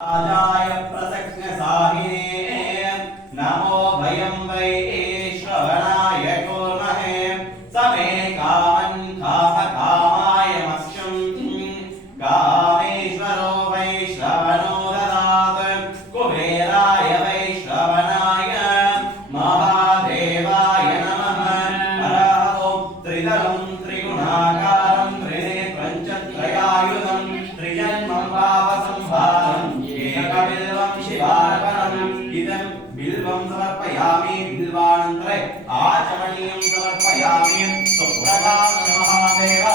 राजाय प्रसक्ष्यसाहिने नमो भयं वै श्रवणाय कुर्महे समे कामं कामकामायमस्यं कामेश्वरो वै श्रवणो ददात् कुबेराय वै श्रवणाय महादेवाय नमः हरहो त्रिदलं त्रिगुणाकारं त्रिनेत्रं च त्रयायुधं त्रिजन्मं पापसंहारं बिल्वं शिवार्पणम् इदं बिल्वं समर्पयामि बिल्वानन्तरे आचमनीयं समर्पयामि सुप्रभातं महादेव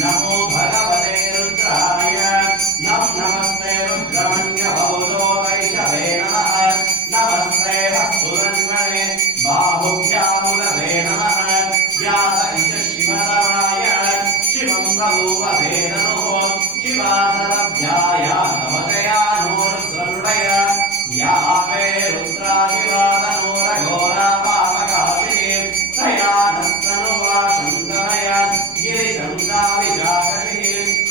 नमो भगवते रुद्राय नमस्ते रुद्रमन्यभवतो वैशवे नमः नमस्ते हस्तुरन्मणे बाहुभ्यामुदवे नमः व्यास इष शिवतराय शिवं बभूववे नमो शिवासरभ्याय नमतया नो रुद्रमृडय या वे रुद्राशिवादनोरघोरा पापकाशिनी तयानस्तनुवा शङ्करय गिरिशं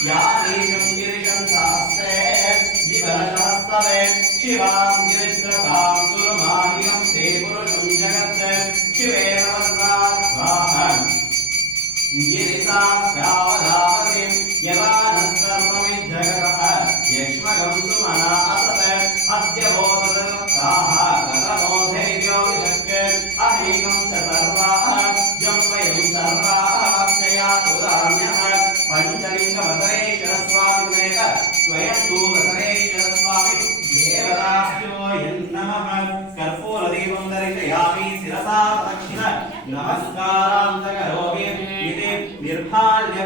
यानीशं गिरिशं सहस्ते जिवरशहस्तवे शिवां गिरित्रतां सुरमाहियं ते पुरुषं जगत् शिवे नमस्कारं गिरिसास्यावधावतिं यवानस्तर्वमिज्जगतः यक्ष्मगं सुमना असत अद्य भोतदत्ताः कथमोधैर्यो विशक्य अहेकं च सर्वाः जं वयं सर्वाः क्षयातुदाम्यः पंचलिंगवतरेश्वरस्वामिमेक स्वयं तु वतरेश्वरस्वामि देवताभ्यो नमः कर्पूरदीपं दर्शयामि शिरसा दक्षिण नमस्कारां च करोमि इति निर्माल्य